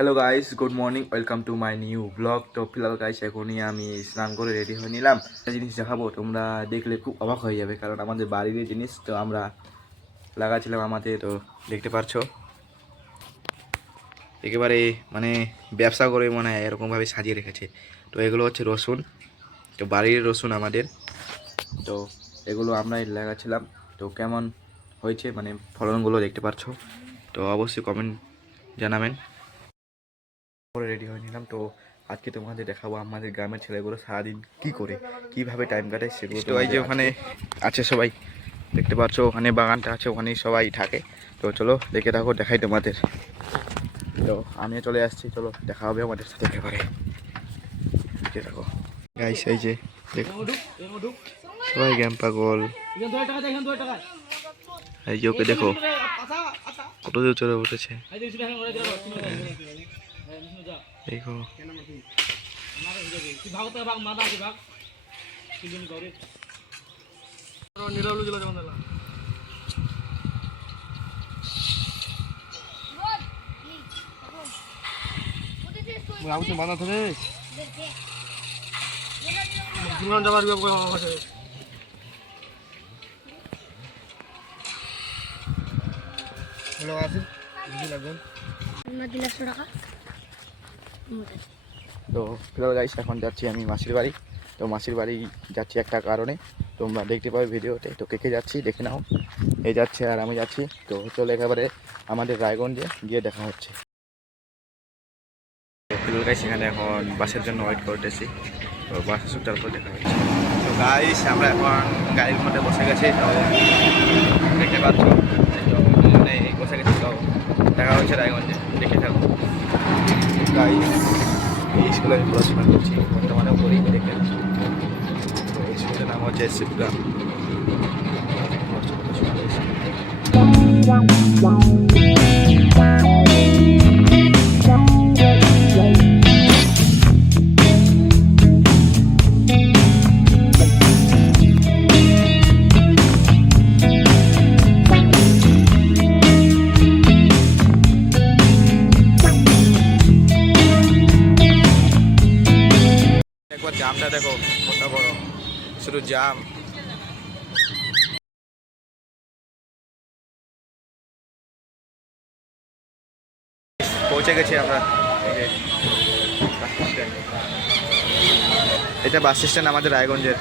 Hello guys, good morning, welcome to my new blog. তো ফিলহাল guys এখনই আমি স্নান করে রেডি হয়ে নিলাম। একটা জিনিস দেখাবো, তোমরা দেখলে খুব অবাক হয়ে যাবে, কারণ আমাদের বাড়ির জিনিস তো আমরা লাগাচ্ছিলাম আমাদের। তো দেখতে পারছো একেবারে মানে ব্যবসা করে মনে হয় এরকমভাবে সাজিয়ে রেখেছে। তো এগুলো হচ্ছে রসুন, তো বাড়ির রসুন আমাদের। তো এগুলো আমরাই লাগাচ্ছিলাম। তো কেমন হয়েছে মানে ফলনগুলো দেখতে পারছো, তো অবশ্যই কমেন্ট জানাবেন। রেডি হয়ে নিলাম। তো আজকে তোমাদের দেখাবো আমাদের গ্রামের ছেলেগুলো সারাদিন কি করে, কিভাবে টাইম কাটায় সেগুলো। তো এই যে ওখানে আছে সবাই, দেখতে পাচ্ছ ওখানে বাগানটা আছে, ওখানেই সবাই থাকে। তো চলো দেখে থাকো, দেখাই তোমাদের। তো আমিও চলে আসছি, চলো দেখা হবে আমাদের সাথে একেবারে, দেখে থাকো গাইস। এই যে দেখো সবাই গ্যাম পাগল, এই যে ওকে দেখো কত দূর চলে উঠেছে, দেখো বানাতে হবে তো ফিলহাল গাইস এখন যাচ্ছি আমি মাসির বাড়ি। তো মাসির বাড়ি যাচ্ছি একটা কারণে, তোমরা দেখতে পাবে ভিডিওতে। তো কে যাচ্ছি দেখে নাও, এই যাচ্ছে আর আমি যাচ্ছি। তো চলো একেবারে আমাদের রায়গঞ্জে গিয়ে দেখা হচ্ছে। তো ফিলহাল গাইস এখানে এখন বাসের জন্য ওয়েট করতেছি, তো বাস আসুক তারপর দেখা হচ্ছে। তো গাইস আমরা এখন গাড়ির মধ্যে বসে গেছি, তো দেখতে পাচ্ছ দুজনে বসে গেছি। তো দেখা হচ্ছে রায়গঞ্জে, দেখে থাকো গাইস। এই স্কুলে আমি পড়াশোনা করছি, বর্তমানেও করি, দেখে। তো এই স্কুলের নাম হচ্ছে শিবগ্রাম। একবার জামটা দেখো কত বড়, শুধু জাম। পৌঁছে গেছি আমরা, এটা বাস স্ট্যান্ড আমাদের রায়গঞ্জের।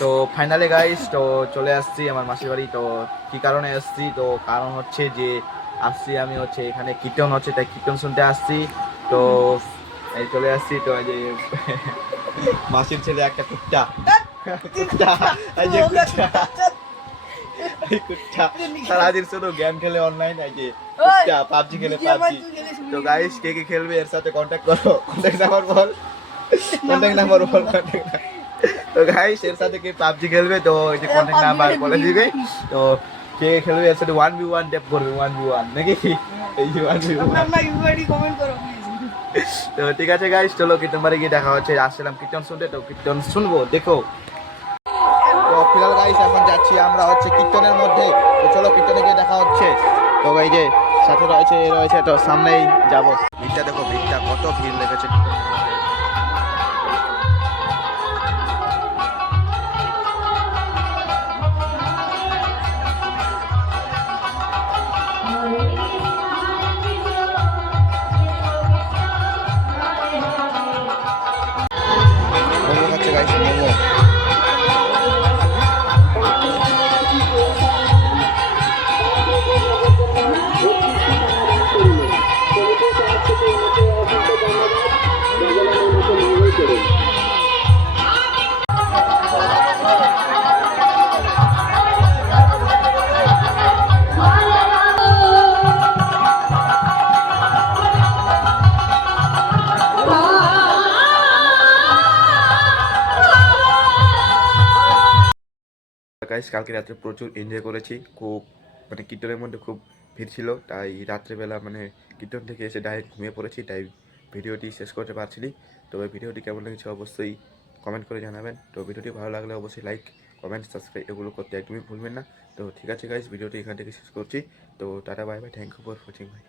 তো ফাইনালি গাইস তো চলে আসছি আমার মাসির বাড়ি। তো কি কারণে আসছি, তো কারণ হচ্ছে যে আসছি আমি হচ্ছে এখানে কীর্তন হচ্ছে, তাই কীর্তন শুনতে আসছি। তো এই চলে আসছি। তো এই যে মাসির ছেলে একটা কুত্তা, এই যে সারাদিন শুধু গেম খেলে অনলাইন, এই যে পাবজি খেলে পাবজি। তো গাইস কে কে খেলবে এর সাথে কন্ট্যাক্ট করো, কন্ট্যাক্ট নাম্বার বল, কন্ট্যাক্ট নাম্বার বল, কন্ট্যাক্ট। তো গাইস এর সাথে কে পাবজি খেলবে, তো এই যে কন্ট্যাক্ট নাম্বার বলে দিবে। তো কে খেলবে এর সাথে 1v1 ট্যাপ করবে, 1v1 নাকি এই যে 1v1 কমেন্ট করো। তো ঠিক আছে গাইস, চলো কীর্তন বাড়ি গিয়ে দেখা হচ্ছে। আসছিলাম কীর্তন শুনতে, তো কীর্তন শুনবো, দেখো। তো ফিলহাল গাইস এখন যাচ্ছি আমরা হচ্ছে কীর্তনের মধ্যে। তো চলো কীর্তনে গিয়ে দেখা হচ্ছে। তো এই যে সাথে রয়েছে তো সামনেই যাবো। ভিড়টা দেখো, ভিড়টা কত ভিড় লেগেছে। মোমো খাচ্ছে গাইস, মোমো। গাইস কালকে রাত্রে প্রচুর এনজয় করেছি, খুব মানে কীর্তনের মধ্যে খুব ভিড় ছিল, তাই রাত্রেবেলা মানে কীর্তন থেকে এসে ডাইরেক্ট ঘুমিয়ে পড়েছি, তাই ভিডিওটি শেষ করতে পারছিনি। তবে ভিডিওটি কেমন লেগেছে অবশ্যই কমেন্ট করে জানাবেন। তো ভিডিওটি ভালো লাগলে অবশ্যই লাইক, কমেন্ট, সাবস্ক্রাইব এগুলো করতে একদমই ভুলবেন না। তো ঠিক আছে গাইস, ভিডিওটি এখান থেকে শেষ করছি। তো tata, bye bye, thank you for watching ভাই।